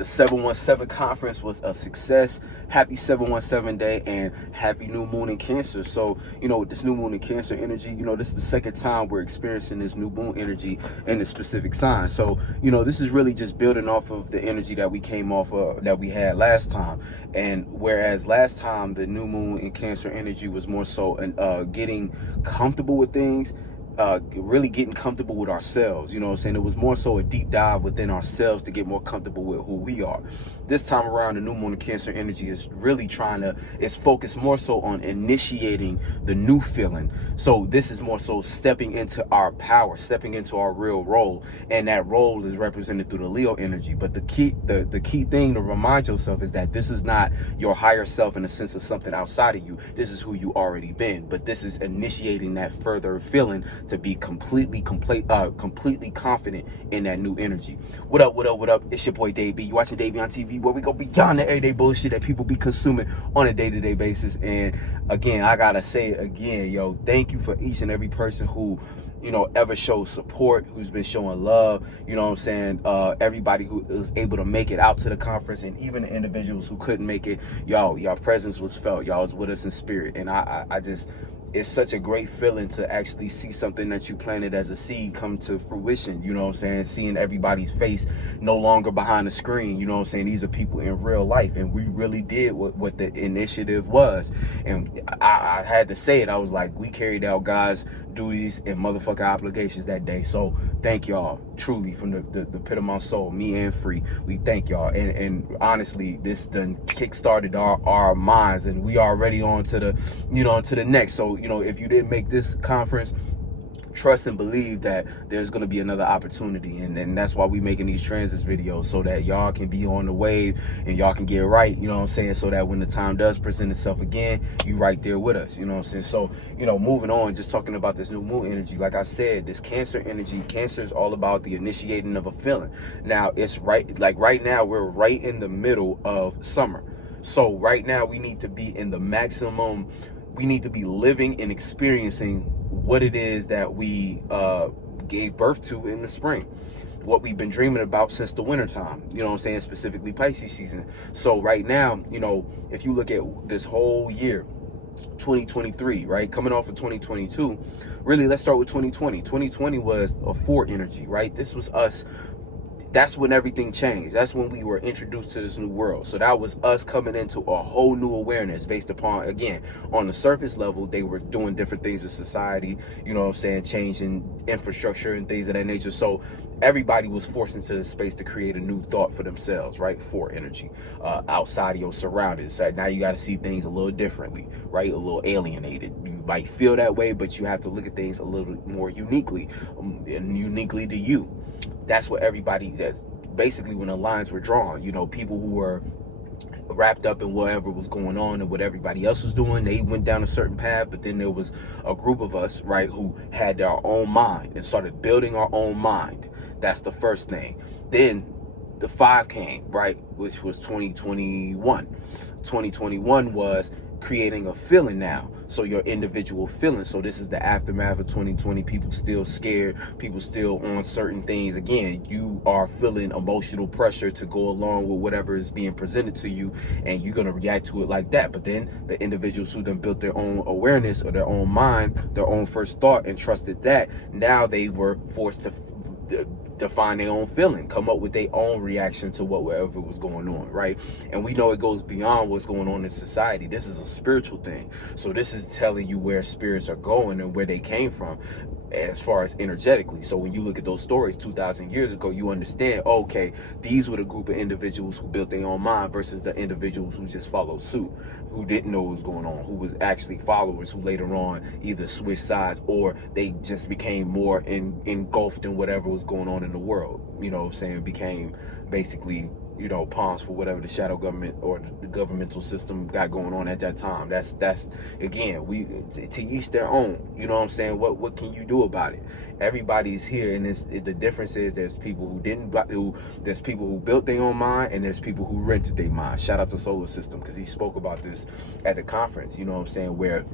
The 717 conference was a success. Happy 717 day and happy new moon in Cancer. So, this new moon in Cancer energy, this is the second time we're experiencing this new moon energy in this specific sign. So, this is really just building off of the energy that we came off of, that we had last time. And whereas last time the new moon in Cancer energy was more so getting comfortable with things, really getting comfortable with ourselves, it was more so a deep dive within ourselves to get more comfortable with who we are. This time around, the new moon and Cancer energy is really it's focused more so on initiating the new feeling. So this is more so stepping into our power, stepping into our real role, and that role is represented through the Leo energy. But the key thing to remind yourself is that this is not your higher self in the sense of something outside of you. This is who you already been, but this is initiating that further feeling to be completely confident in that new energy. What up? It's your boy Dave B. You watching DaveBeyondTV, where we go beyond the everyday bullshit that people be consuming on a day-to-day basis. And again, I gotta say it again, thank you for each and every person who ever shows support, who's been showing love, everybody who is able to make it out to the conference, and even the individuals who couldn't make it. Y'all presence was felt. Y'all was with us in spirit, and I just, it's such a great feeling to actually see something that you planted as a seed come to fruition, seeing everybody's face no longer behind the screen, these are people in real life, and we really did what the initiative was. And I had to say it, I was like, we carried out God's duties and motherfucking obligations that day. So thank y'all, truly, from the pit of my soul, me and Free, we thank y'all. And honestly, this done kick-started our minds, and we already on to the next. So if you didn't make this conference, trust and believe that there's going to be another opportunity, and that's why we making these transits videos, so that y'all can be on the wave and y'all can get right, so that when the time does present itself again, you right there with us, So moving on, just talking about this new moon energy, like I said, this Cancer energy, Cancer is all about the initiating of a feeling. Now it's right now we're right in the middle of summer, so right now we need to be in the maximum, we need to be living and experiencing what it is that we gave birth to in the spring, what we've been dreaming about since the winter time, specifically Pisces season. So right now, if you look at this whole year, 2023, right, coming off of 2022, really, let's start with 2020. 2020 was a 4 energy, right? This was us. That's when everything changed. That's when we were introduced to this new world. So that was us coming into a whole new awareness based upon, again, on the surface level, they were doing different things in society, changing infrastructure and things of that nature. So everybody was forced into the space to create a new thought for themselves, right? For energy, outside of your surroundings. So now you got to see things a little differently, right? A little alienated. You might feel that way, but you have to look at things a little more uniquely, and uniquely to you. That's basically when the lines were drawn. People who were wrapped up in whatever was going on and what everybody else was doing, they went down a certain path. But then there was a group of us, right, who had our own mind and started building our own mind. That's the first thing. Then the 5 came, right, which was 2021. 2021 was creating a feeling now, so your individual feeling. So this is the aftermath of 2020. People still scared, people still on certain things. Again, you are feeling emotional pressure to go along with whatever is being presented to you, and you're going to react to it like that. But then the individuals who then built their own awareness or their own mind, their own first thought, and trusted that, now they were forced to define their own feeling, come up with their own reaction to whatever was going on, right? And we know it goes beyond what's going on in society. This is a spiritual thing. So this is telling you where spirits are going and where they came from as far as energetically. So when you look at those stories 2,000 years ago, you understand, okay, these were the group of individuals who built their own mind versus the individuals who just followed suit, who didn't know what was going on, who was actually followers, who later on either switched sides or they just became more engulfed in whatever was going on in the world, became basically pawns for whatever the shadow government or the governmental system got going on at that time. That's again, to each their own. What can you do about it? Everybody's here, and the difference is there's people there's people who built their own mind, and there's people who rented their mind. Shout out to Solar System, because he spoke about this at the conference. Where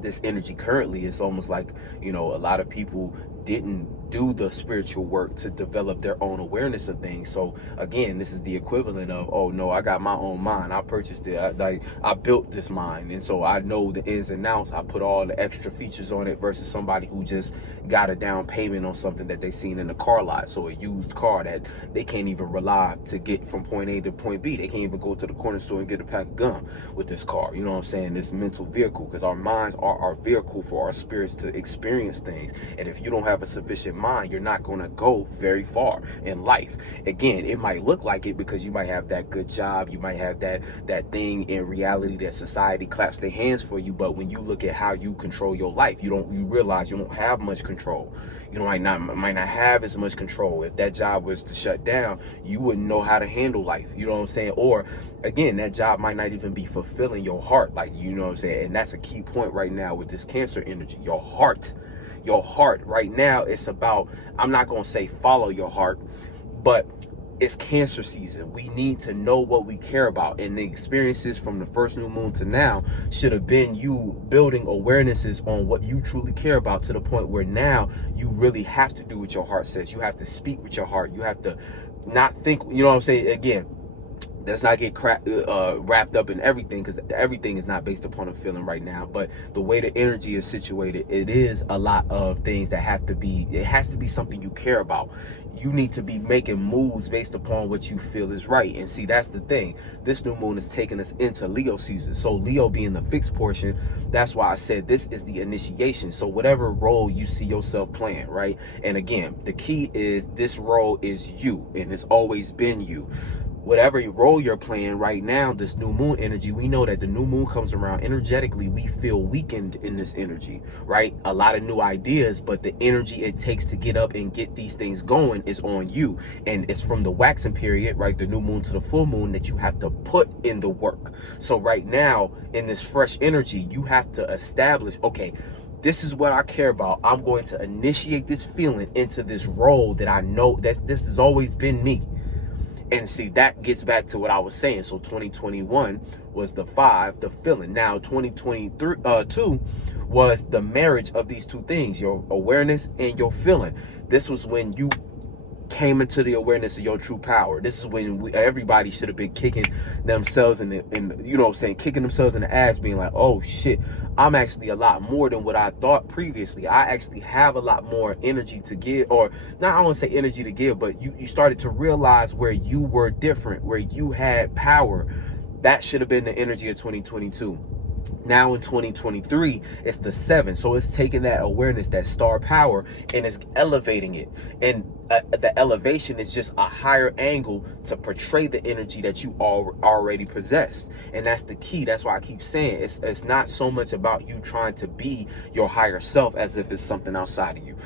this energy currently is almost like, a lot of people didn't do the spiritual work to develop their own awareness of things. So again, this is the equivalent of, oh no, I got my own mind, I purchased it, I built this mind, and so I know the ins and outs. I put all the extra features on it versus somebody who just got a down payment on something that they seen in the car lot. So a used car that they can't even rely to get from point A to point B. They can't even go to the corner store and get a pack of gum with this car. You know what I'm saying? This mental vehicle, because our minds are our vehicle for our spirits to experience things. And if you don't have a sufficient mind, you're not going to go very far in life. Again, it might look like it because you might have that good job, you might have that thing in reality that society claps their hands for you, but when you look at how you control your life, you realize you don't have much control. You might not have as much control. If that job was to shut down, you wouldn't know how to handle life. You know what I'm saying? Or again, that job might not even be fulfilling your heart, like, you know what I'm saying? And that's a key point right now with this Cancer energy. Your heart right now, it's about, I'm not going to say follow your heart, but it's Cancer season. We need to know what we care about, and the experiences from the first new moon to now should have been you building awarenesses on what you truly care about, to the point where now you really have to do what your heart says. You have to speak with your heart. You have to not think, you know what I'm saying? Again, let's not get wrapped up in everything, because everything is not based upon a feeling right now. But the way the energy is situated, it is a lot of things that it has to be something you care about. You need to be making moves based upon what you feel is right. And see, that's the thing. This new moon is taking us into Leo season. So Leo being the fixed portion, that's why I said this is the initiation. So whatever role you see yourself playing, right? And again, the key is this role is you, and it's always been you. Whatever role you're playing right now, this new moon energy, we know that the new moon comes around energetically, we feel weakened in this energy, right? A lot of new ideas, but the energy it takes to get up and get these things going is on you. And it's from the waxing period, right, the new moon to the full moon, that you have to put in the work. So right now, in this fresh energy, you have to establish, okay, this is what I care about. I'm going to initiate this feeling into this role that I know that this has always been me. And see, that gets back to what I was saying. So 2021 was the 5, the feeling. Now 2022 was the marriage of these two things, your awareness and your feeling. This was when you came into the awareness of your true power. This is when everybody should have been kicking themselves in you know what I'm saying, kicking themselves in the ass, being like, oh shit, I'm actually a lot more than what I thought previously. I actually have a lot more energy to give, or not, I don't want to say energy to give, but you started to realize where you were different, where you had power. That should have been the energy of 2022. Now in 2023, it's the 7. So it's taking that awareness, that star power, and it's elevating it. And the elevation is just a higher angle to portray the energy that you already possessed. And that's the key. That's why I keep saying it's not so much about you trying to be your higher self as if it's something outside of you.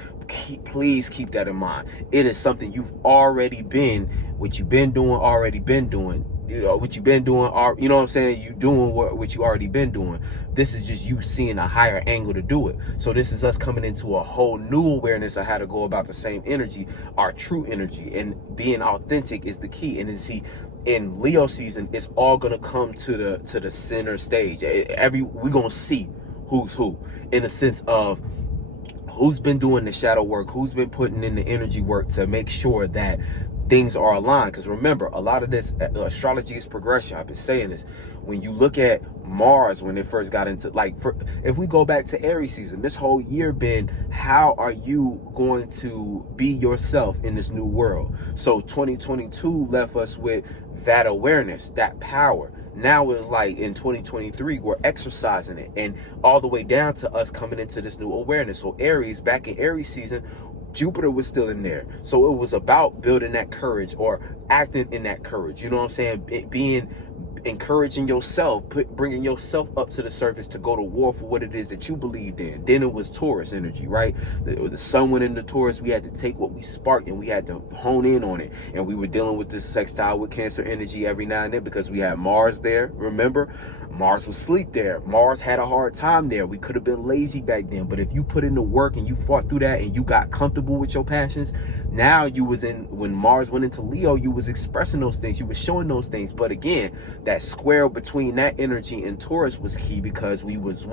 Please keep that in mind. It is something you've already been, what you've been doing, already been doing. You know, what you've been doing, you know what I'm saying? You doing what you already been doing. This is just you seeing a higher angle to do it. So this is us coming into a whole new awareness of how to go about the same energy, our true energy. And being authentic is the key. And see, in Leo season, it's all gonna come to the center stage. We're gonna see who's who, in the sense of who's been doing the shadow work, who's been putting in the energy work to make sure that things are aligned. Because remember, a lot of this astrology is progression. I've been saying this. When you look at Mars, when it first got into, if we go back to Aries season, this whole year been, how are you going to be yourself in this new world? So 2022 left us with that awareness, that power. Now it's like in 2023, we're exercising it, and all the way down to us coming into this new awareness. So Aries, back in Aries season, Jupiter was still in there. So it was about building that courage, or acting in that courage. You know what I'm saying? Encouraging yourself, bringing yourself up to the surface to go to war for what it is that you believed in. Then it was Taurus energy, right? The sun went into Taurus. We had to take what we sparked and we had to hone in on it. And we were dealing with this sextile with Cancer energy every now and then, because we had Mars there. Remember, Mars was asleep there. Mars had a hard time there. We could have been lazy back then, but if you put in the work and you fought through that and you got comfortable with your passions, now you was when Mars went into Leo, you was expressing those things, you was showing those things. But again, that square between that energy and Taurus was key, because we was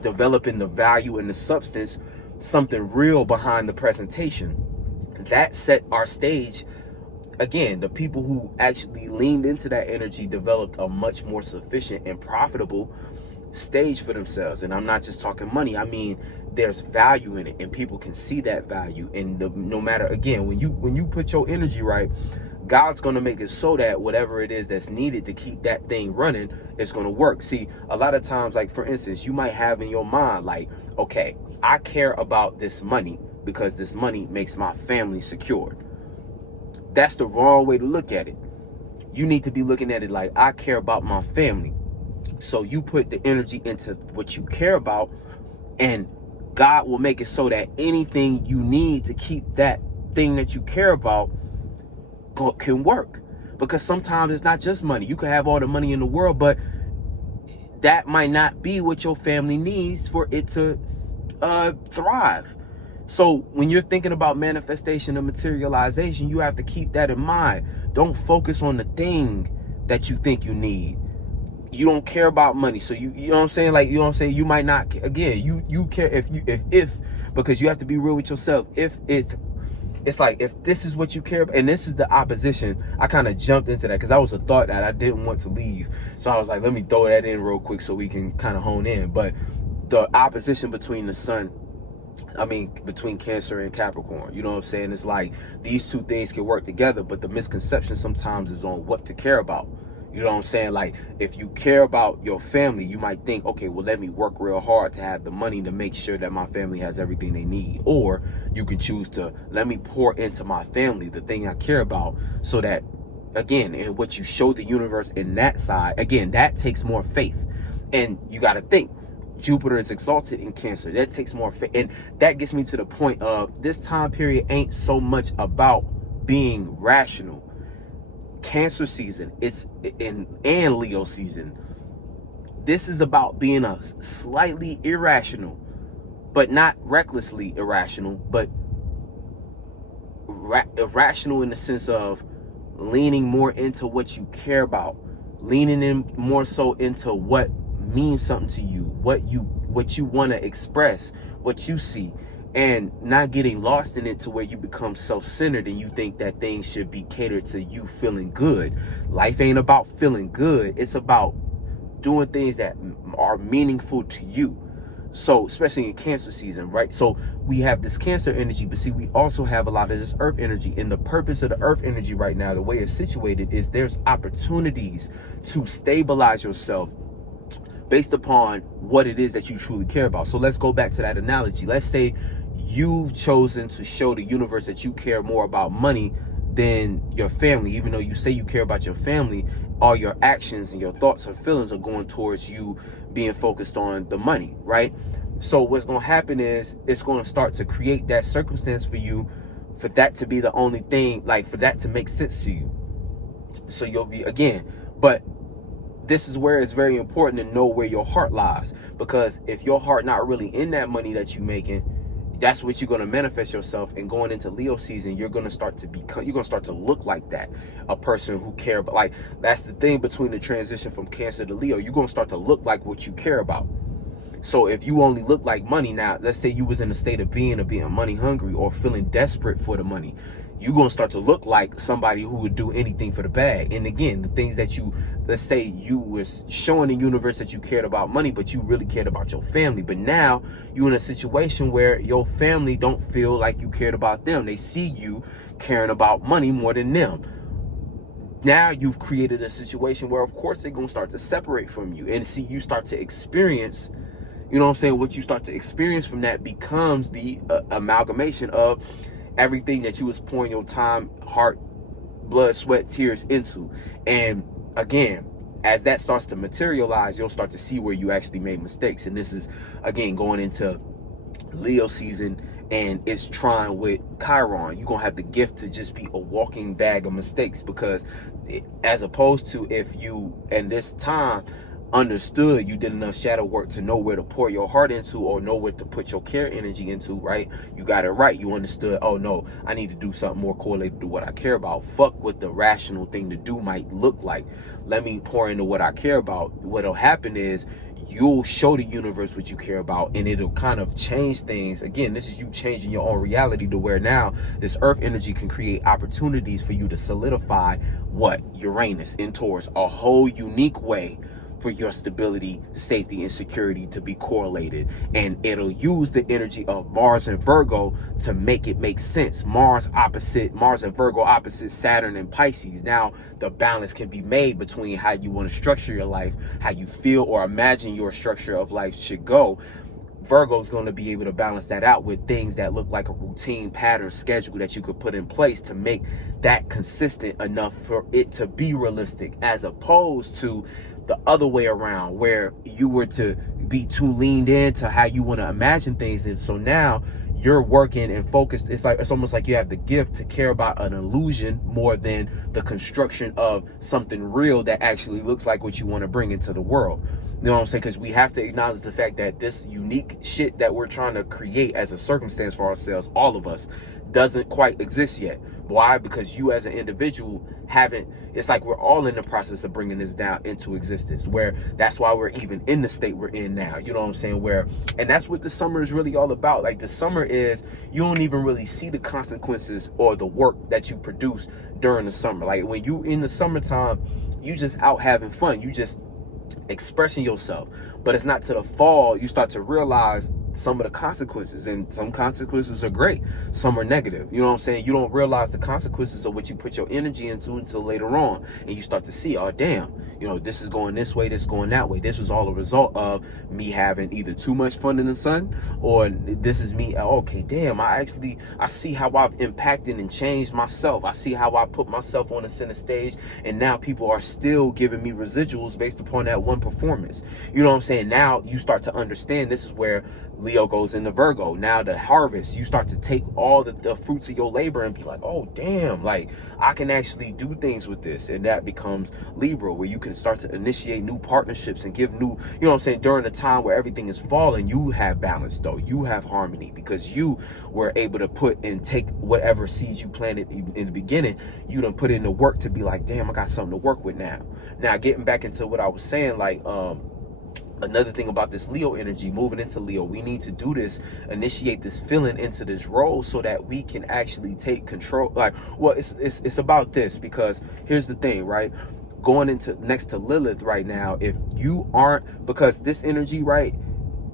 developing the value and the substance something real behind the presentation. That set our stage. Again, the people who actually leaned into that energy developed a much more sufficient and profitable stage for themselves. And I'm not just talking money. I mean, there's value in it, and people can see that value. And no matter, again, when you put your energy right, God's going to make it so that whatever it is that's needed to keep that thing running is going to work. See, a lot of times, like for instance, you might have in your mind, like, okay, I care about this money because this money makes my family secured. That's the wrong way to look at it. You need to be looking at it like, I care about my family. So you put the energy into what you care about, and God will make it so that anything you need to keep that thing that you care about can work. Because sometimes it's not just money. You can have all the money in the world, but that might not be what your family needs for it to thrive. So when you're thinking about manifestation and materialization, you have to keep that in mind. Don't focus on the thing that you think you need. You don't care about money. So you know what I'm saying? Like, you know what I'm saying? You might not, again, you care if because you have to be real with yourself. If it's like, if this is what you care about, and this is the opposition, I kind of jumped into that because that was a thought that I didn't want to leave. So I was like, let me throw that in real quick so we can kind of hone in. But the opposition between the sun, between Cancer and Capricorn, you know what I'm saying? It's like these two things can work together, but the misconception sometimes is on what to care about. You know what I'm saying? Like, if you care about your family, you might think, okay, well, let me work real hard to have the money to make sure that my family has everything they need. Or you can choose to, let me pour into my family the thing I care about, so that, again, and what you show the universe in that side, again, that takes more faith. And you got to think, Jupiter is exalted in Cancer. That takes more faith. And that gets me to the point of, this time period ain't so much about being rational. Cancer season, and Leo season, this is about being a slightly irrational, but not recklessly irrational, but irrational in the sense of leaning more into what you care about, leaning in more so into what means something to you, what you want to express, what you see, and not getting lost in it to where you become self-centered and you think that things should be catered to you feeling good. Life ain't about feeling good. It's about doing things that are meaningful to you. So especially in Cancer season, right? So we have this Cancer energy, but see, we also have a lot of this Earth energy. And the purpose of the Earth energy right now, the way it's situated, is there's opportunities to stabilize yourself based upon what it is that you truly care about. So let's go back to that analogy. Let's say you've chosen to show the universe that you care more about money than your family. Even though you say you care about your family, all your actions and your thoughts and feelings are going towards you being focused on the money, right? So what's going to happen is, it's going to start to create that circumstance for you, for that to be the only thing, like for that to make sense to you. So you'll be, again, but this is where it's very important to know where your heart lies, because if your heart not really in that money that you're making, that's what you're going to manifest yourself. And going into Leo season, you're going to start to look like that, a person who care about, like, that's the thing between the transition from Cancer to Leo, you're going to start to look like what you care about. So if you only look like money, now let's say you was in a state of being money hungry or feeling desperate for the money, you're going to start to look like somebody who would do anything for the bag. And again, the things that let's say you was showing the universe that you cared about money, but you really cared about your family. But now you're in a situation where your family don't feel like you cared about them. They see you caring about money more than them. Now you've created a situation where, of course, they're going to start to separate from you. And see, you start to experience, you know what I'm saying? What you start to experience from that becomes the amalgamation of everything that you was pouring your time, heart, blood, sweat, tears into. And again, as that starts to materialize, you'll start to see where you actually made mistakes. And this is, again, going into Leo season, and it's trying with Chiron. You're gonna have the gift to just be a walking bag of mistakes, because as opposed to if you, and this time, understood, you did enough shadow work to know where to pour your heart into, or know where to put your care energy into, right? You got it right. You understood, oh no, I need to do something more correlated to what I care about. Fuck what the rational thing to do might look like. Let me pour into what I care about. What'll happen is you'll show the universe what you care about, and it'll kind of change things. Again, this is you changing your own reality to where now this earth energy can create opportunities for you to solidify what Uranus in Taurus, a whole unique way for your stability, safety, and security to be correlated. And it'll use the energy of Mars and Virgo to make it make sense. Mars and Virgo opposite Saturn and Pisces. Now the balance can be made between how you want to structure your life, how you feel or imagine your structure of life should go. Virgo is going to be able to balance that out with things that look like a routine pattern schedule that you could put in place to make that consistent enough for it to be realistic, as opposed to the other way around where you were to be too leaned into how you want to imagine things. And so now you're working and focused. It's almost like you have the gift to care about an illusion more than the construction of something real that actually looks like what you want to bring into the world. You know what I'm saying? Because we have to acknowledge the fact that this unique shit that we're trying to create as a circumstance for ourselves, all of us, doesn't quite exist yet. Why? Because you as an individual haven't, it's like we're all in the process of bringing this down into existence, where that's why we're even in the state we're in now. You know what I'm saying? And that's what the summer is really all about. Like the summer is, you don't even really see the consequences or the work that you produce during the summer. Like when you in the summertime, you just out having fun. You just expressing yourself. But it's not to the fall you start to realize some of the consequences, and some consequences are great, some are negative. You know what I'm saying? You don't realize the consequences of what you put your energy into until later on, and you start to see, oh damn, you know, this is going this way, this is going that way. This was all a result of me having either too much fun in the sun, or this is me, okay, damn, I see how I've impacted and changed myself. I see how I put myself on the center stage, and now people are still giving me residuals based upon that one performance. You know what I'm saying? Now you start to understand, this is where Leo goes into Virgo. Now the harvest, you start to take all the fruits of your labor and be like, oh damn, like I can actually do things with this. And that becomes Libra, where you can start to initiate new partnerships and give new, you know what I'm saying, during the time where everything is falling, you have balance though, you have harmony, because you were able to put and take whatever seeds you planted in the beginning, you done put in the work to be like, damn, I got something to work with now. Now getting back into what I was saying, like another thing about this Leo energy, moving into Leo, we need to do this, initiate this feeling into this role so that we can actually take control. Like, well, it's about this, because here's the thing, right? Going into next to Lilith right now, if you aren't, because this energy, right,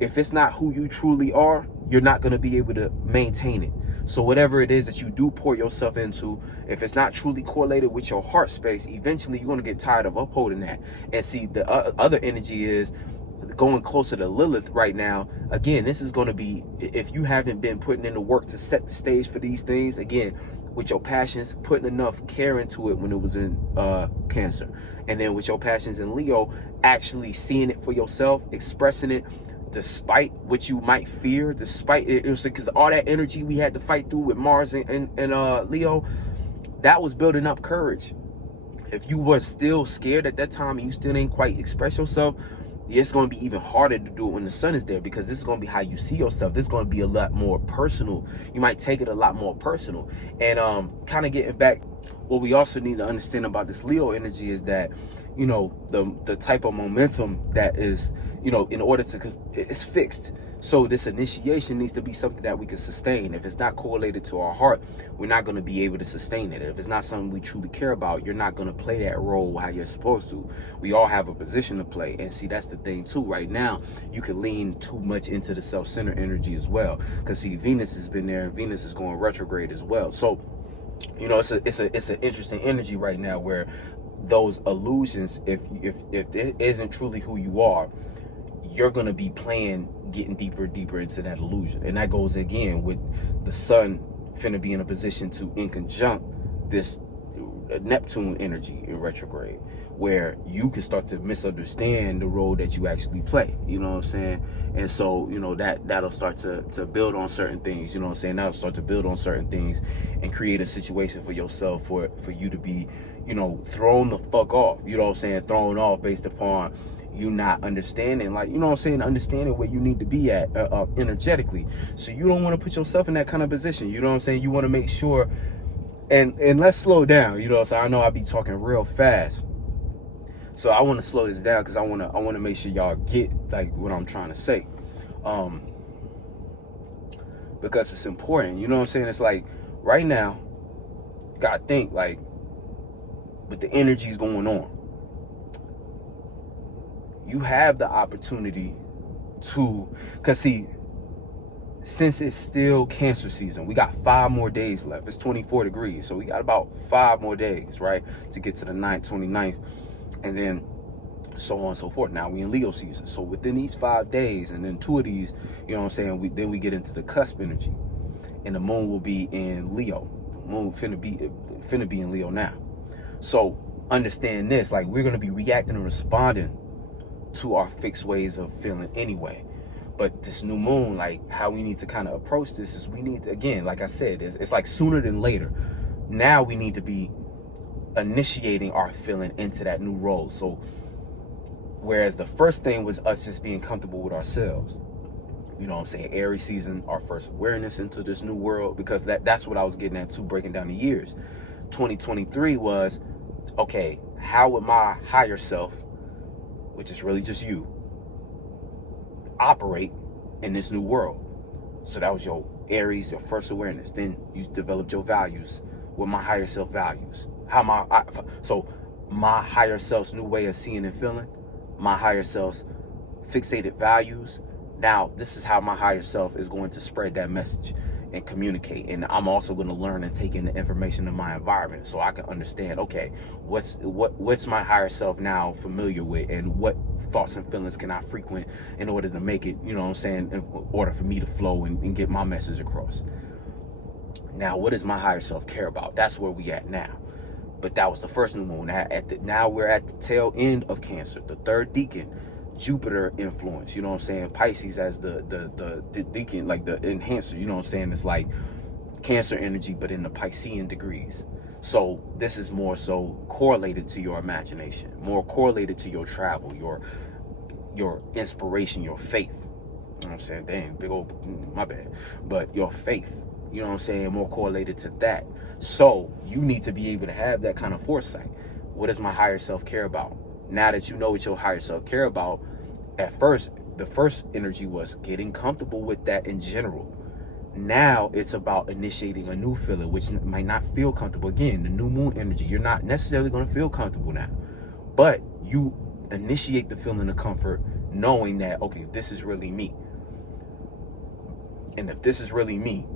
if it's not who you truly are, you're not going to be able to maintain it. So whatever it is that you do pour yourself into, if it's not truly correlated with your heart space, eventually you're going to get tired of upholding that. And see, the other energy is going closer to Lilith right now. Again, this is going to be, if you haven't been putting in the work to set the stage for these things, again, with your passions, putting enough care into it when it was in Cancer, and then with your passions in Leo, actually seeing it for yourself, expressing it despite what you might fear, despite it was because all that energy we had to fight through with Mars and Leo, that was building up courage. If you were still scared at that time and you still didn't quite express yourself, it's going to be even harder to do it when the sun is there, because this is going to be how you see yourself. This is going to be a lot more personal. You might take it a lot more personal. And kind of getting back, what we also need to understand about this Leo energy is that, you know, the type of momentum that is, you know, in order to, because it's fixed. So this initiation needs to be something that we can sustain. If it's not correlated to our heart, we're not going to be able to sustain it. If it's not something we truly care about, you're not going to play that role how you're supposed to. We all have a position to play. And see, that's the thing too. Right now, you can lean too much into the self-centered energy as well. Because see, Venus has been there, and Venus is going retrograde as well. So, you know, it's an interesting energy right now where those illusions, if it isn't truly who you are, you're going to be getting deeper and deeper into that illusion. And that goes again with the sun finna be in a position to in conjunct this Neptune energy in retrograde, where you can start to misunderstand the role that you actually play. You know what I'm saying? And so, you know, that'll start to build on certain things. You know what I'm saying? That'll start to build on certain things and create a situation for yourself for you to be, you know, thrown the fuck off. You know what I'm saying? Thrown off based upon, you not understanding, like, you know what I'm saying, understanding where you need to be at energetically. So you don't want to put yourself in that kind of position. You know what I'm saying? You want to make sure, and let's slow down. You know, so I know I be talking real fast. So I want to slow this down because I want to make sure y'all get like what I'm trying to say. Because it's important. You know what I'm saying? It's like right now, you gotta think like with the energies going on, you have the opportunity to, because see, since it's still Cancer season, we got 5 more days left. It's 24 degrees. So we got about 5 more days, right? To get to the 29th. And then so on and so forth. Now we in Leo season. So within these 5 days, and then 2 of these, you know what I'm saying, then we get into the cusp energy. And the moon will be in Leo. The moon finna be in Leo now. So understand this, like we're gonna be reacting and responding to our fixed ways of feeling anyway. But this new moon, like how we need to kind of approach this is we need to, again, like I said, it's like sooner than later. Now we need to be initiating our feeling into that new role. So whereas the first thing was us just being comfortable with ourselves, you know what I'm saying, Aries season, our first awareness into this new world, because that's what I was getting at too, breaking down the years. 2023 was, okay, how would my higher self, which is really just you, operate in this new world? So that was your Aries, your first awareness. Then you developed your values, what my higher self values. So my higher self's new way of seeing and feeling, my higher self's fixated values. Now, this is how my higher self is going to spread that message and communicate. And I'm also going to learn and take in the information in my environment so I can understand, okay, what's my higher self now familiar with, and what thoughts and feelings can I frequent in order to make it, you know what I'm saying, in order for me to flow and get my message across. Now, what does my higher self care about? That's where we at now. But that was the first new moon. Now we're at the tail end of Cancer, the third decan, Jupiter influence, you know what I'm saying? Pisces as the decan, like the enhancer, you know what I'm saying? It's like Cancer energy, but in the Piscean degrees. So this is more so correlated to your imagination, more correlated to your travel, your inspiration, your faith. You know what I'm saying? Dang, big old, my bad. But your faith, you know what I'm saying? More correlated to that. So you need to be able to have that kind of foresight. What does my higher self care about? Now that you know what your higher self care about, at first, the first energy was getting comfortable with that in general. Now it's about initiating a new feeling, which might not feel comfortable. Again, the new moon energy, you're not necessarily going to feel comfortable now, but you initiate the feeling of comfort knowing that, okay, this is really me. And if this is really me,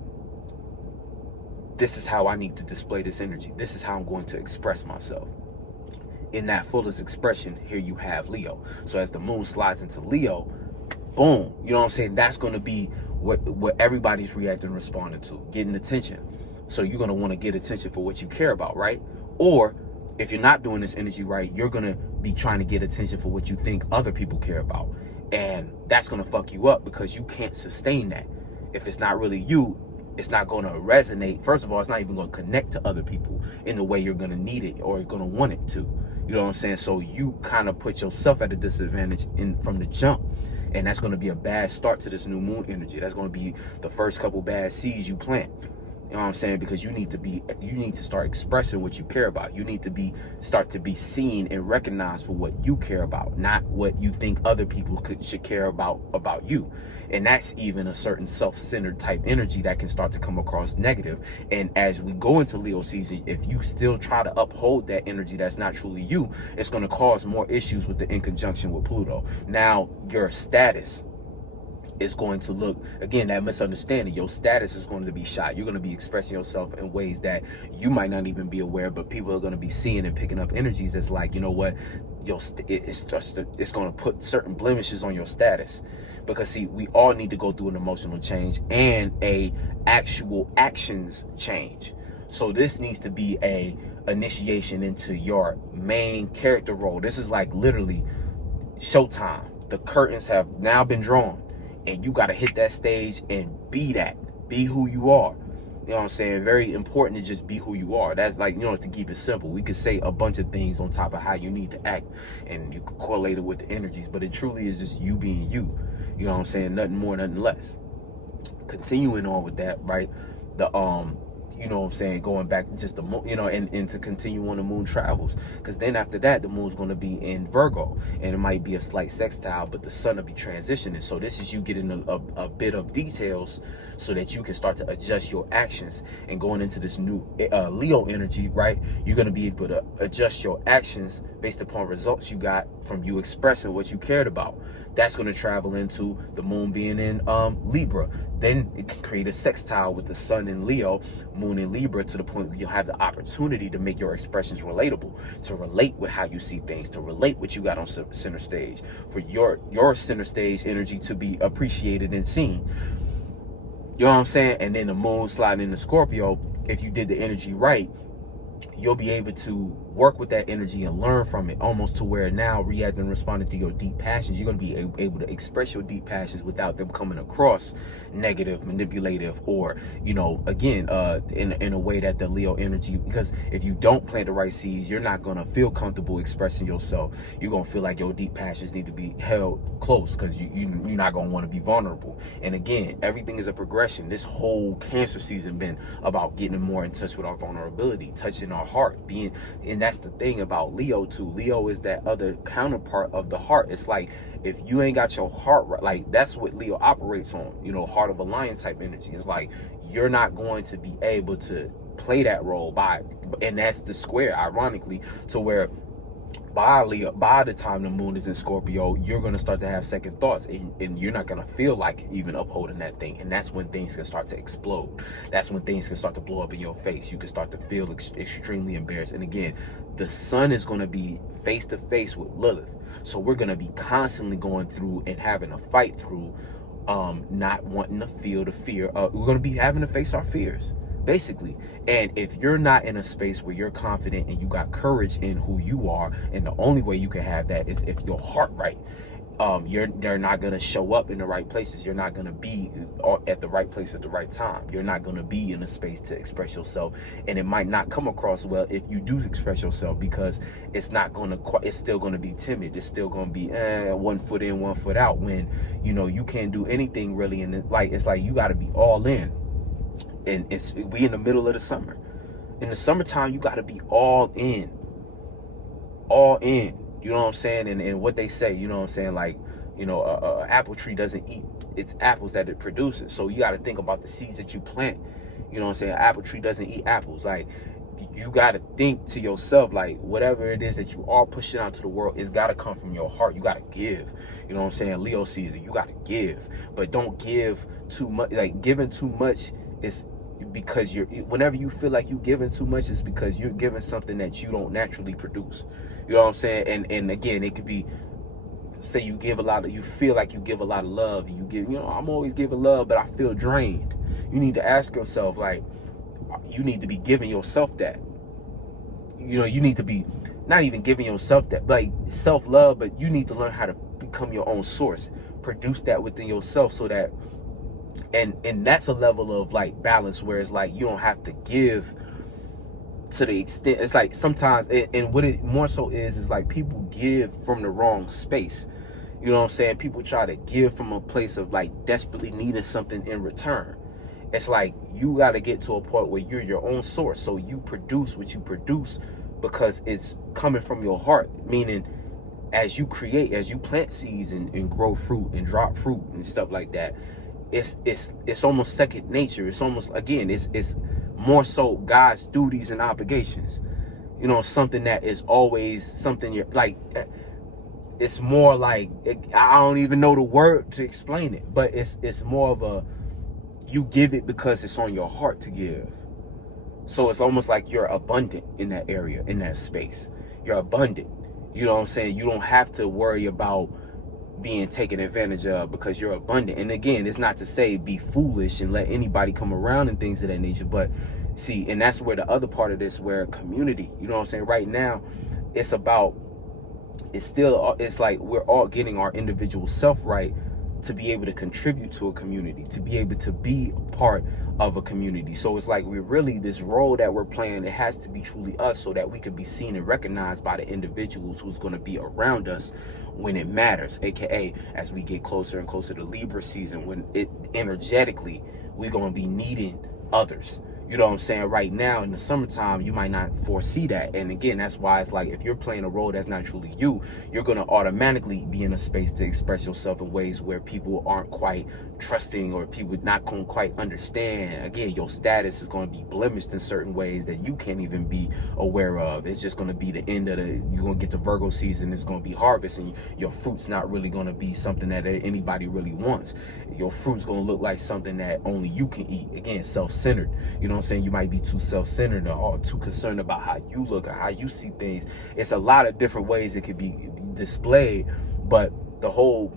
this is how I need to display this energy. This is how I'm going to express myself. In that fullest expression, here you have Leo. So as the moon slides into Leo, boom, you know what I'm saying? That's going to be what everybody's reacting and responding to, getting attention. So you're going to want to get attention for what you care about, right? Or if you're not doing this energy right, you're going to be trying to get attention for what you think other people care about. And that's going to fuck you up because you can't sustain that. If it's not really you, it's not going to resonate. First of all, it's not even going to connect to other people in the way you're going to need it or going to want it to. You know what I'm saying? So you kind of put yourself at a disadvantage from the jump. And that's going to be a bad start to this new moon energy. That's going to be the first couple bad seeds you plant. You know what I'm saying? Because you need to start expressing what you care about. You need to start to be seen and recognized for what you care about, not what you think other people should care about you. And that's even a certain self-centered type energy that can start to come across negative. And as we go into Leo season, if you still try to uphold that energy that's not truly you, it's going to cause more issues with the in conjunction with Pluto. Now, your status is going to look, again, that misunderstanding, your status is going to be shot. You're going to be expressing yourself in ways that you might not even be aware, but people are going to be seeing and picking up energies that's like, you know what, it's going to put certain blemishes on your status. Because see, we all need to go through an emotional change and a actual actions change. So this needs to be a initiation into your main character role. This is like literally showtime. The curtains have now been drawn. And you got to hit that stage and be who you are. You know know what I'm saying, very important to just be who you are. That's like, you know, to keep it simple. We could say a bunch of things on top of how you need to act, and you could correlate it with the energies, but it truly is just you being you. You know what I'm saying? Nothing more, nothing less. Continuing on with that, right? The you know what I'm saying, going back to just the moon, you know, and to continue on the moon travels, because then after that the moon's going to be in Virgo, and it might be a slight sextile, but the sun will be transitioning. So this is you getting a bit of details so that you can start to adjust your actions. And going into this new Leo energy, right, you're going to be able to adjust your actions based upon results you got from you expressing what you cared about. That's going to travel into the moon being in Libra. Then it can create a sextile with the sun in Leo, moon in Libra, to the point where you'll have the opportunity to make your expressions relatable, to relate with how you see things, to relate what you got on center stage, for your center stage energy to be appreciated and seen. You know what I'm saying? And then the moon sliding into Scorpio, if you did the energy right, you'll be able to work with that energy and learn from it, almost to where now reacting and responding to your deep passions, you're going to be able to express your deep passions without them coming across negative, manipulative, or, you know, again, in a way that the Leo energy, because if you don't plant the right seeds, you're not going to feel comfortable expressing yourself. You're going to feel like your deep passions need to be held close, because you're not going to want to be vulnerable. And again, everything is a progression. This whole Cancer season been about getting more in touch with our vulnerability, touching our heart, being, and that's the thing about Leo too. Leo is that other counterpart of the heart. It's like, if you ain't got your heart right, like that's what Leo operates on, you know, heart of a lion type energy. It's like you're not going to be able to play that role and that's the square, ironically, to where by the time the moon is in Scorpio, you're going to start to have second thoughts, and you're not going to feel like even upholding that thing. And that's when things can start to explode. That's when things can start to blow up in your face. You can start to feel extremely embarrassed. And again, the sun is going to be face to face with Lilith. So we're going to be constantly going through and having a fight through not wanting to feel the fear. We're going to be having to face our fears, basically. And if you're not in a space where you're confident and you got courage in who you are, and the only way you can have that is if your heart right, they're not going to show up in the right places. You're not going to be at the right place at the right time. You're not going to be in a space to express yourself, and it might not come across well if you do express yourself, because it's not going to, it's still going to be timid. It's still going to be 1 foot in, 1 foot out, when, you know, you can't do anything really. And it's like you got to be all in. And we in the middle of the summer. In the summertime, you got to be all in. You know what I'm saying? And what they say, you know what I'm saying? Like, you know, a apple tree doesn't eat its apples that it produces. So you got to think about the seeds that you plant. You know what I'm saying? An apple tree doesn't eat apples. Like, you got to think to yourself, like, whatever it is that you are pushing out to the world, it's got to come from your heart. You got to give. You know what I'm saying? Leo season, you got to give. But don't give too much. Like, giving too much is because whenever you feel like you're giving too much, it's because you're giving something that you don't naturally produce. You know what I'm saying? And again, it could be, say you give a lot of, you feel like you give a lot of love, and you give, you know, I'm always giving love, but I feel drained. You need to ask yourself, like, you need to be giving yourself that. You know, you need to be not even giving yourself that, like self-love, but you need to learn how to become your own source, produce that within yourself, so that, and that's a level of like balance where it's like you don't have to give to the extent. It's like sometimes, and what it more so is like people give from the wrong space. You know what I'm saying? People try to give from a place of like desperately needing something in return. It's like you got to get to a point where you're your own source, so you produce what you produce because it's coming from your heart. Meaning, as you create, as you plant seeds and grow fruit and drop fruit and stuff like that, it's almost second nature. It's almost, again, it's more so God's duties and obligations. You know, something that is always something you're like, it's more like, I don't even know the word to explain it, but it's more of a, you give it because it's on your heart to give. So it's almost like you're abundant in that area, in that space. You're abundant. You know what I'm saying? You don't have to worry about being taken advantage of because you're abundant. And again, it's not to say be foolish and let anybody come around and things of that nature, but see, and that's where the other part of this, where community, you know what I'm saying? Right now, it's about, it's like we're all getting our individual self right, to be able to contribute to a community, to be able to be a part of a community. So it's like we're really, this role that we're playing, it has to be truly us, so that we can be seen and recognized by the individuals who's going to be around us when it matters, aka as we get closer and closer to Libra season, when it energetically we're going to be needing others. You know what I'm saying? Right now in the summertime, you might not foresee that. And again, that's why it's like, if you're playing a role that's not truly you, you're going to automatically be in a space to express yourself in ways where people aren't quite trusting, or people not going to quite understand. Again, your status is going to be blemished in certain ways that you can't even be aware of. It's just going to be the end of you're going to get to Virgo season. It's going to be harvest, and your fruit's not really going to be something that anybody really wants. Your fruit's going to look like something that only you can eat. Again, self-centered. You know what I'm saying? You might be too self-centered or too concerned about how you look or how you see things. It's a lot of different ways it could be displayed, but the whole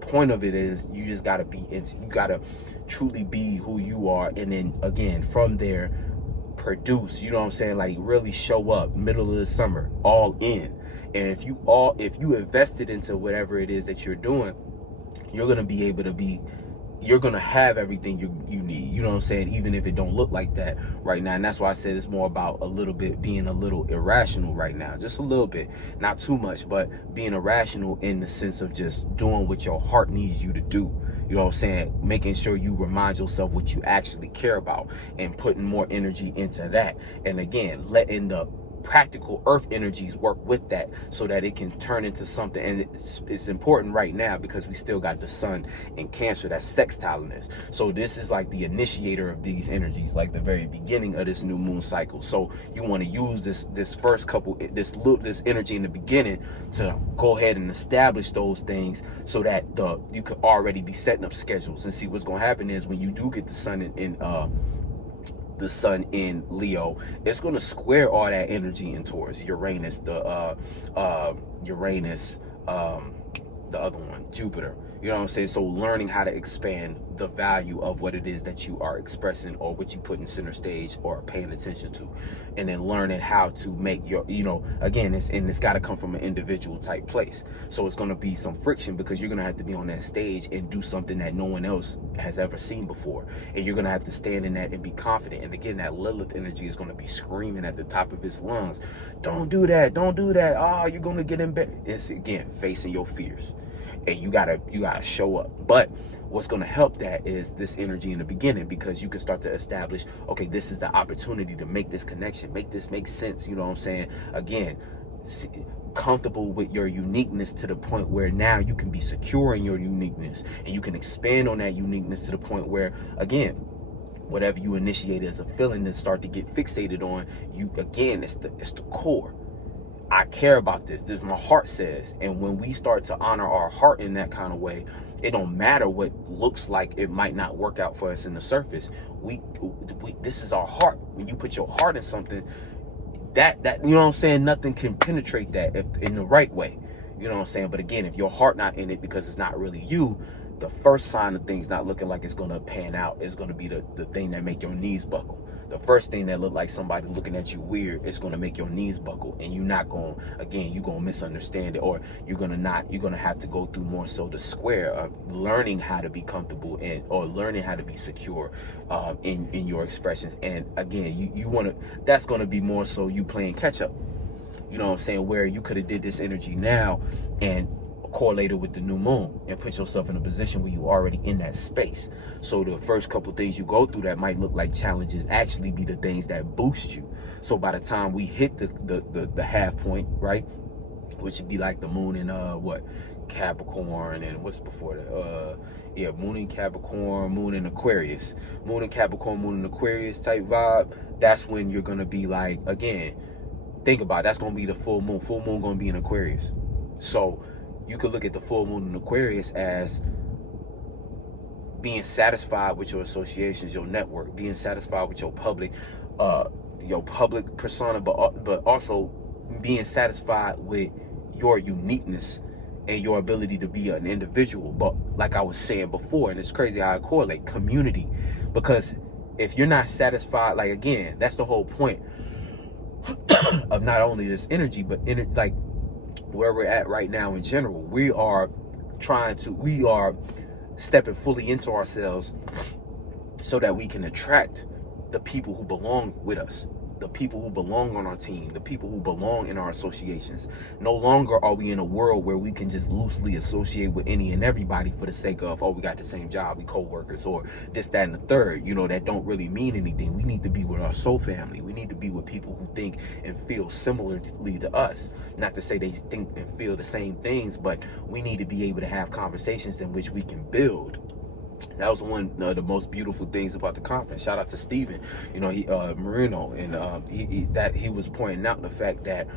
point of it is you just got to be into, you got to truly be who you are, and then again from there produce. You know what I'm saying? Like really show up middle of the summer, all in. And if you invested into whatever it is that you're doing, you're going to be able to be, you're going to have everything you need. You know what I'm saying? Even if it don't look like that right now. And that's why I said it's more about a little bit being a little irrational right now. Just a little bit, not too much, but being irrational in the sense of just doing what your heart needs you to do. You know what I'm saying? Making sure you remind yourself what you actually care about and putting more energy into that. And again, letting the practical earth energies work with that so that it can turn into something. And it's important right now because we still got the sun in Cancer that's sextiling this. So this is like the initiator of these energies, like the very beginning of this new moon cycle. So you want to use this first couple, this energy in the beginning to go ahead and establish those things so that you could already be setting up schedules. And see, what's going to happen is when you do get the sun the sun in Leo, it's going to square all that energy in Taurus, Uranus, the other one, Jupiter. You know what I'm saying? So learning how to expand the value of what it is that you are expressing or what you put in center stage or paying attention to, and then learning how to make your, again, it's got to come from an individual type place. So it's going to be some friction because you're going to have to be on that stage and do something that no one else has ever seen before, and you're going to have to stand in that and be confident. And again, that Lilith energy is going to be screaming at the top of its lungs, don't do that, don't do that, oh, you're going to get in bed. It's again facing your fears, and you gotta show up. But what's going to help that is this energy in the beginning, because you can start to establish, okay, this is the opportunity to make this connection, make this make sense. You know what I'm saying? Again, comfortable with your uniqueness to the point where now you can be secure in your uniqueness, and you can expand on that uniqueness to the point where, again, whatever you initiate as a feeling to start to get fixated on, you, again, it's the core. I care about this. This is my heart says. And when we start to honor our heart in that kind of way, it don't matter what looks like it might not work out for us in the surface. This is our heart. When you put your heart in something, that you know what I'm saying, nothing can penetrate that in the right way. You know what I'm saying? But again, if your heart not in it because it's not really you, the first sign of things not looking like it's going to pan out is going to be the thing that make your knees buckle. The first thing that look like somebody looking at you weird is going to make your knees buckle, and you're not going, again, you're going to misunderstand it, or you're going to have to go through more so the square of learning how to be comfortable or learning how to be secure in your expressions. And again, you want to, that's going to be more so you playing catch up. You know what I'm saying? Where you could have did this energy now and correlated with the new moon and put yourself in a position where you already in that space. So the first couple things you go through that might look like challenges actually be the things that boost you. So by the time we hit the half point, right, which would be like the moon in Capricorn, and what's before that, moon in Capricorn, moon in Aquarius, moon in Capricorn, moon in Aquarius type vibe. That's when you're gonna be like, again, think about it, that's gonna be the full moon gonna be in Aquarius. So you could look at the full moon in Aquarius as being satisfied with your associations, your network, being satisfied with your public persona, but also being satisfied with your uniqueness and your ability to be an individual. But like I was saying before, and it's crazy how I correlate community, because if you're not satisfied, like, again, that's the whole point of not only this energy, but like where we're at right now in general. We are stepping fully into ourselves so that we can attract the people who belong with us, the people who belong on our team, the people who belong in our associations. No longer are we in a world where we can just loosely associate with any and everybody for the sake of, oh, we got the same job, we co-workers, or this, that, and the third, that don't really mean anything. We need to be with our soul family. We need to be with people who think and feel similarly to us. Not to say they think and feel the same things, but we need to be able to have conversations in which we can build. That was one of the most beautiful things about the conference. Shout out to Steven, Marino, and he was pointing out the fact that,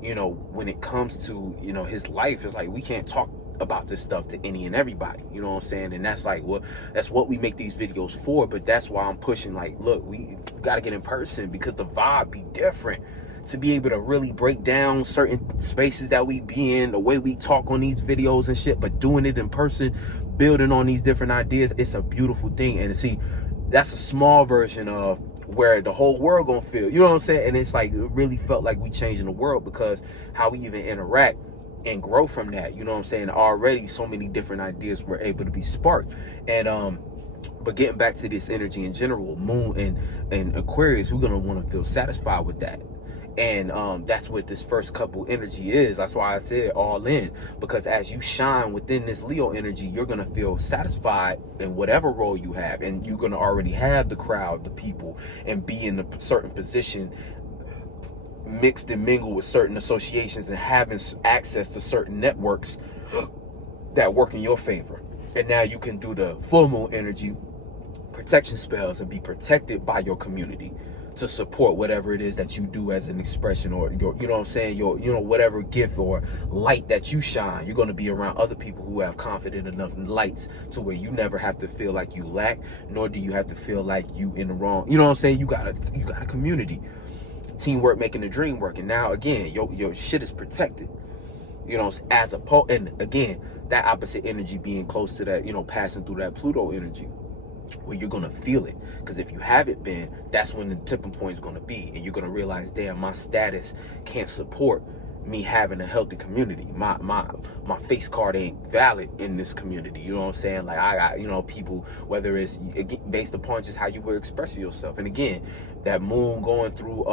when it comes to, his life, it's like we can't talk about this stuff to any and everybody, you know what I'm saying? And that's like, well, that's what we make these videos for. But that's why I'm pushing, like, look, we got to get in person, because the vibe be different. To be able to really break down certain spaces that we be in, the way we talk on these videos and shit, but doing it in person, building on these different ideas, it's a beautiful thing. And see, that's a small version of where the whole world gonna feel, you know what I'm saying? And it's like, it really felt like we changing the world, because how we even interact and grow from that, you know what I'm saying? Already so many different ideas were able to be sparked. And but getting back to this energy in general, Moon and Aquarius, we're gonna want to feel satisfied with that. And that's what this first couple energy is. That's why I said all in, because as you shine within this Leo energy, you're going to feel satisfied in whatever role you have, and you're going to already have the crowd, the people, and be in a certain position, mixed and mingled with certain associations, and having access to certain networks that work in your favor. And now you can do the full moon energy protection spells and be protected by your community to support whatever it is that you do as an expression, or your, you know what I'm saying, your, whatever gift or light that you shine. You're going to be around other people who have confident enough lights to where you never have to feel like you lack, nor do you have to feel like you in the wrong. You know what I'm saying? You got a community, teamwork making the dream work. And now again, your shit is protected, as opposed, and again, that opposite energy being close to that, passing through that Pluto energy, where you're gonna feel it. Because if you haven't been, that's when the tipping point is gonna be, and you're gonna realize, damn, my status can't support me having a healthy community. My face card ain't valid in this community. You know what I'm saying? Like, I got, people, whether it's based upon just how you were expressing yourself. And again, that moon going through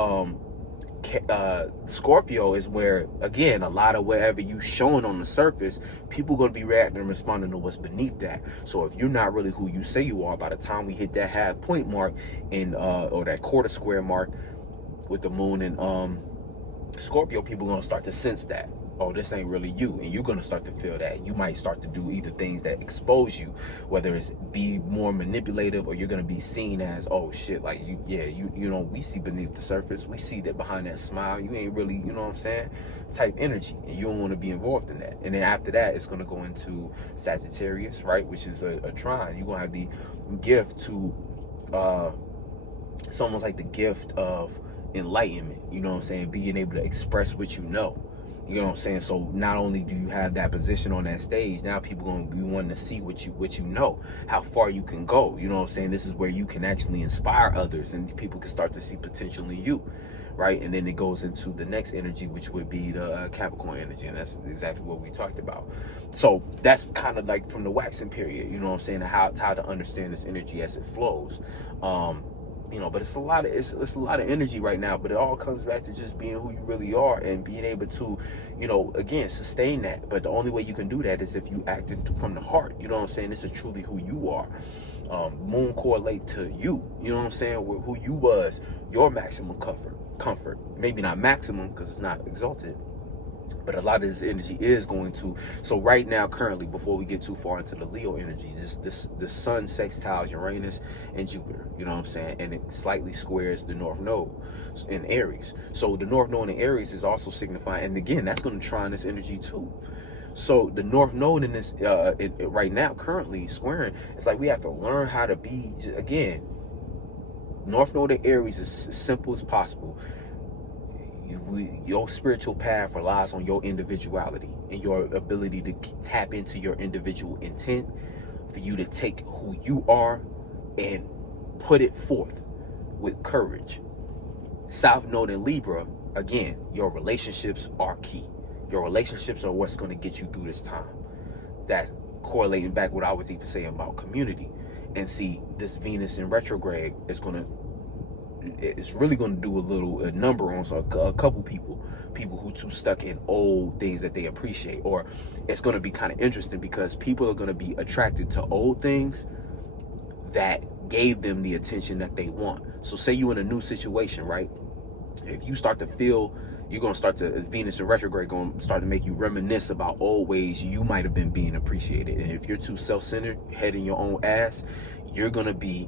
Scorpio is where, again, a lot of wherever you showing on the surface, people going to be reacting and responding to what's beneath that. So if you're not really who you say you are, by the time we hit that half point mark in or that quarter square mark with the moon and Scorpio, people going to start to sense that, oh, this ain't really you, and you're going to start to feel that. You might start to do either things that expose you, whether it's be more manipulative, or you're going to be seen as, oh shit, like we see beneath the surface, we see that behind that smile, you ain't really, you know what I'm saying, type energy, and you don't want to be involved in that. And then after that, it's going to go into Sagittarius, right, which is a trine. You're going to have the gift to it's almost like the gift of enlightenment, you know what I'm saying, being able to express what you know. You know what I'm saying? So not only do you have that position on that stage, now people going to be wanting to see what you know, how far you can go. You know what I'm saying? This is where you can actually inspire others, and people can start to see potential in you, right? And then it goes into the next energy, which would be the Capricorn energy, and that's exactly what we talked about. So that's kind of like from the waxing period, you know what I'm saying, how to understand this energy as it flows. But it's a lot of energy right now, but it all comes back to just being who you really are and being able to, again, sustain that. But the only way you can do that is if you act from the heart. You know what I'm saying? This is truly who you are. Moon correlate to you. You know what I'm saying? With who you was, your maximum comfort. Maybe not maximum because it's not exalted, but a lot of this energy is going to. So right now, currently, before we get too far into the Leo energy, the sun sextiles Uranus and Jupiter, you know what I'm saying? And it slightly squares the North Node in Aries. So the North Node in Aries is also signifying, and again, that's going to trine this energy too. So the North Node in this, right now, currently squaring, it's like we have to learn how to be, again, North Node in Aries is as simple as possible. Your spiritual path relies on your individuality and your ability to tap into your individual intent, for you to take who you are and put it forth with courage. South Node in Libra, again, your relationships are key. Your relationships are what's going to get you through this time. That correlating back what I was even saying about community. And see, this Venus in retrograde is it's really going to do a number on a couple people who too stuck in old things that they appreciate. Or it's going to be kind of interesting because people are going to be attracted to old things that gave them the attention that they want. So say you in a new situation, right? If you start to feel, you're going to start to, Venus in retrograde going to start to make you reminisce about old ways you might have been being appreciated. And if you're too self-centered, head in your own ass, you're going to be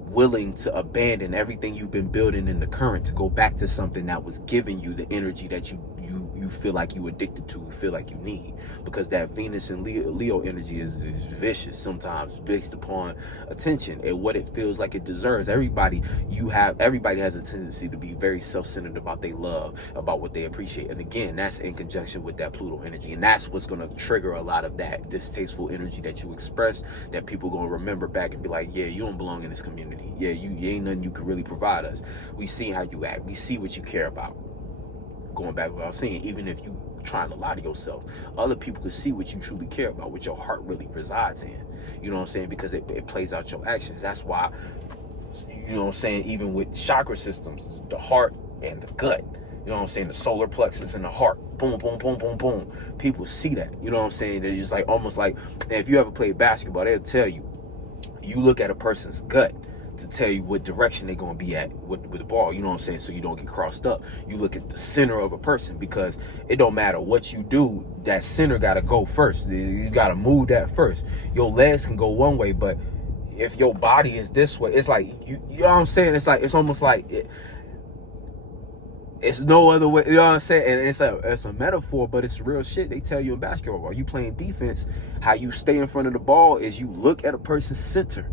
willing to abandon everything you've been building in the current to go back to something that was giving you the energy that you feel like you addicted to, feel like you need. Because that Venus and Leo energy is vicious sometimes based upon attention and what it feels like it deserves. Everybody has a tendency to be very self-centered about their love, about what they appreciate. And again, that's in conjunction with that Pluto energy. And that's what's going to trigger a lot of that distasteful energy that you express, that people going to remember back and be like, yeah, you don't belong in this community. Yeah, you ain't nothing you can really provide us. We see how you act. We see what you care about. Going back to what I was saying, even if you trying to lie to yourself, other people can see what you truly care about, what your heart really resides in. You know what I'm saying? Because it plays out your actions. That's why, you know what I'm saying, even with chakra systems, the heart and the gut, you know what I'm saying, the solar plexus and the heart, boom, boom, boom, boom, boom. People see that. You know what I'm saying? They're just like, almost like, if you ever played basketball, they'll tell you, you look at a person's gut to tell you what direction they're going to be at with the ball, you know what I'm saying, so you don't get crossed up. You look at the center of a person, because it don't matter what you do, that center got to go first. You got to move that first. Your legs can go one way, but if your body is this way, it's like, you know what I'm saying, it's almost like it's no other way, you know what I'm saying? And it's a metaphor, but it's real shit. They tell you in basketball, while you playing defense, how you stay in front of the ball is you look at a person's center.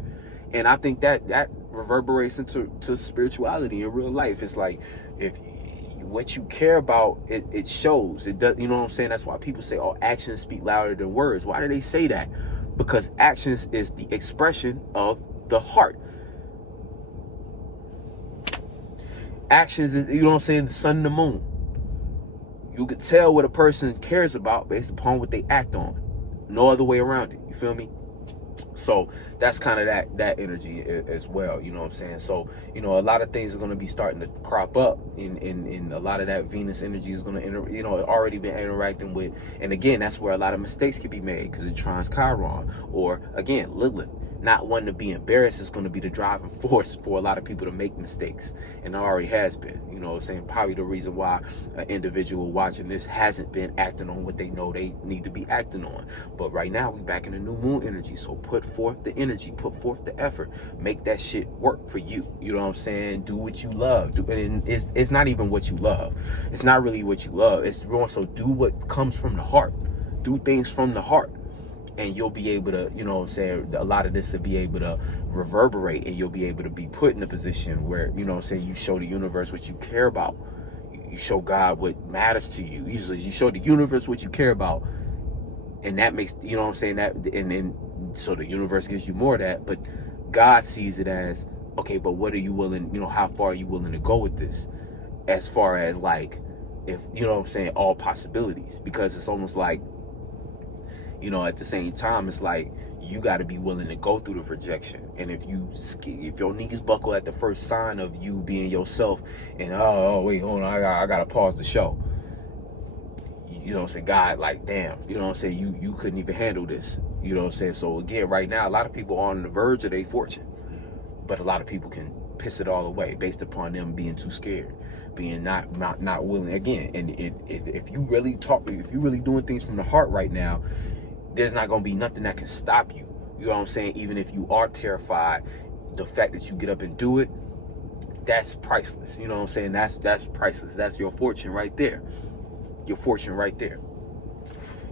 And I think that reverberates into spirituality in real life. It's like, if what you care about, it shows. It does, you know what I'm saying? That's why people say, oh, actions speak louder than words. Why do they say that? Because actions is the expression of the heart. Actions is, you know what I'm saying, the sun and the moon. You could tell what a person cares about based upon what they act on. No other way around it. You feel me? So that's kind of that energy as well, you know what I'm saying? So, you know, a lot of things are going to be starting to crop up in a lot of that Venus energy is going to, you know, already been interacting with. And again, that's where a lot of mistakes can be made, because it trines Chiron. Or again, Lilith, not wanting to be embarrassed, is going to be the driving force for a lot of people to make mistakes. And it already has been, you know, saying probably the reason why an individual watching this hasn't been acting on what they know they need to be acting on. But right now we back in the new moon energy. So put forth the energy, put forth the effort, make that shit work for you. You know what I'm saying? Do what you love. And it's not even what you love. It's not really what you love. It's more so do what comes from the heart. Do things from the heart. And you'll be able to, you know what I'm saying, a lot of this will be able to reverberate, and you'll be able to be put in a position where, you know what I'm saying, you show the universe what you care about. You show God what matters to you. Usually you show the universe what you care about. And that makes, you know what I'm saying, that, and then so the universe gives you more of that. But God sees it as, okay, but what are you willing, you know, how far are you willing to go with this? As far as like, if, you know what I'm saying, all possibilities. Because it's almost like, you know, at the same time, it's like you got to be willing to go through the rejection. And if your knees buckle at the first sign of you being yourself, and oh wait, hold on, I gotta pause the show. You know what I'm saying? God, like, damn, you know what I'm saying? You couldn't even handle this. You know what I'm saying? So again, right now, a lot of people are on the verge of their fortune, but a lot of people can piss it all away based upon them being too scared, being not willing. Again, and if you really doing things from the heart right now, there's not going to be nothing that can stop you. You know what I'm saying? Even if you are terrified, the fact that you get up and do it, that's priceless. You know what I'm saying? That's priceless. That's your fortune right there. Your fortune right there.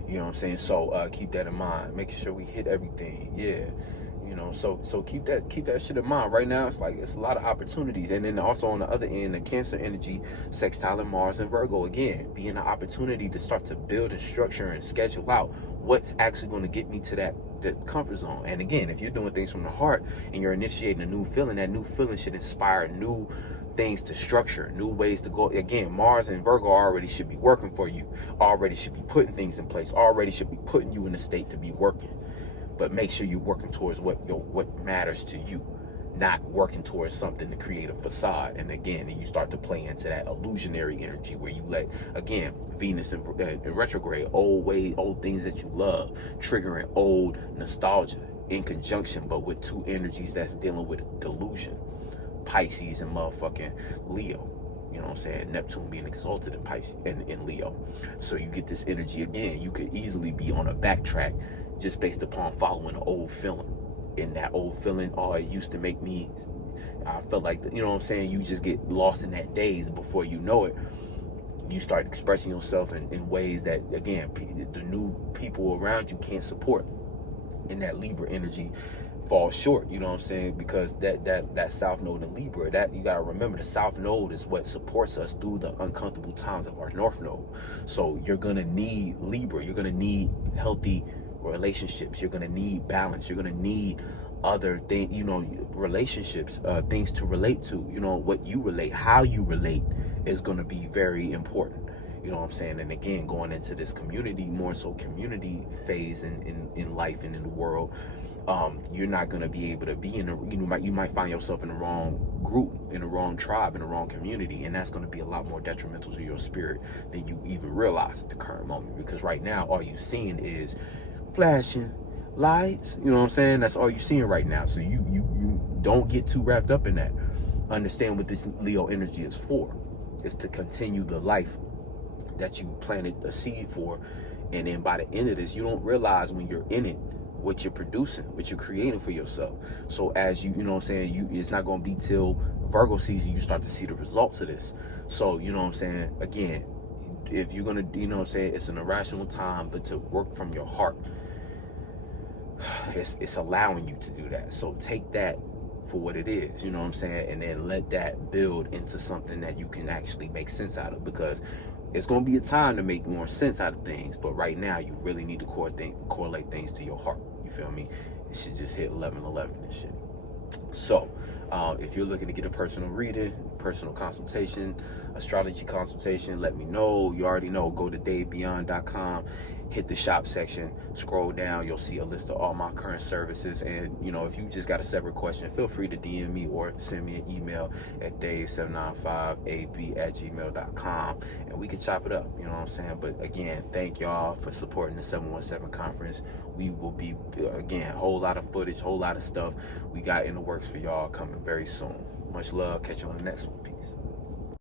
You know what I'm saying? So keep that in mind. Making sure we hit everything. Yeah. You know, so keep that shit in mind. Right now, it's like it's a lot of opportunities. And then also on the other end, the Cancer energy, sextile Mars and Virgo, again, being an opportunity to start to build and structure and schedule out what's actually going to get me to that comfort zone. And again, if you're doing things from the heart and you're initiating a new feeling, that new feeling should inspire new things to structure, new ways to go. Again, Mars and Virgo already should be working for you, already should be putting things in place, already should be putting you in a state to be working. But make sure you're working towards what matters to you, not working towards something to create a facade. And again, you start to play into that illusionary energy where you let, again, Venus in retrograde, old things that you love, triggering old nostalgia in conjunction, but with two energies that's dealing with delusion, Pisces and motherfucking Leo. You know what I'm saying? Neptune being exalted in Pisces and in Leo. So you get this energy again. You could easily be on a backtrack just based upon following an old feeling. And that old feeling, oh, it used to make me, I felt like, you know what I'm saying? You just get lost in that daze. Before you know it, you start expressing yourself in ways that, again, the new people around you can't support. And that Libra energy falls short, you know what I'm saying? Because that South Node in Libra, that you gotta remember, the South Node is what supports us through the uncomfortable times of our North Node. So you're gonna need Libra, you're gonna need healthy relationships, you're gonna need balance, you're gonna need other things, you know, relationships, things to relate to, you know, what you relate, how you relate is gonna be very important. You know what I'm saying? And again, going into this community, more so community phase in life and in the world, you're not going to be able to be in you might find yourself in the wrong group, in the wrong tribe, in the wrong community, and that's going to be a lot more detrimental to your spirit than you even realize at the current moment. Because right now, all you're seeing is flashing lights. You know what I'm saying? That's all you're seeing right now. So you don't get too wrapped up in that. Understand what this Leo energy is for. It's to continue the life that you planted a seed for, and then by the end of this, you don't realize when you're in it what you're producing, what you're creating for yourself. So as you know what I'm saying, it's not going to be till Virgo season you start to see the results of this. So you know what I'm saying, again, if you're gonna, you know what I'm saying, it's an irrational time, but to work from your heart, it's allowing you to do that. So take that for what it is, you know what I'm saying, and then let that build into something that you can actually make sense out of, because it's going to be a time to make more sense out of things, but right now you really need to correlate things to your heart. You feel me? It should just hit 11:11 and shit. So if you're looking to get a personal reading, personal consultation, astrology consultation, let me know. You already know, go to DaveBeyond.com, hit the shop section, scroll down, you'll see a list of all my current services. And you know, if you just got a separate question, feel free to DM me or send me an email at dave795ab@gmail.com, and we can chop it up, you know what I'm saying? But again, thank y'all for supporting the 717 conference. We will be, again, whole lot of footage, whole lot of stuff we got in the works for y'all coming very soon. Much love. Catch you on the next one. Peace.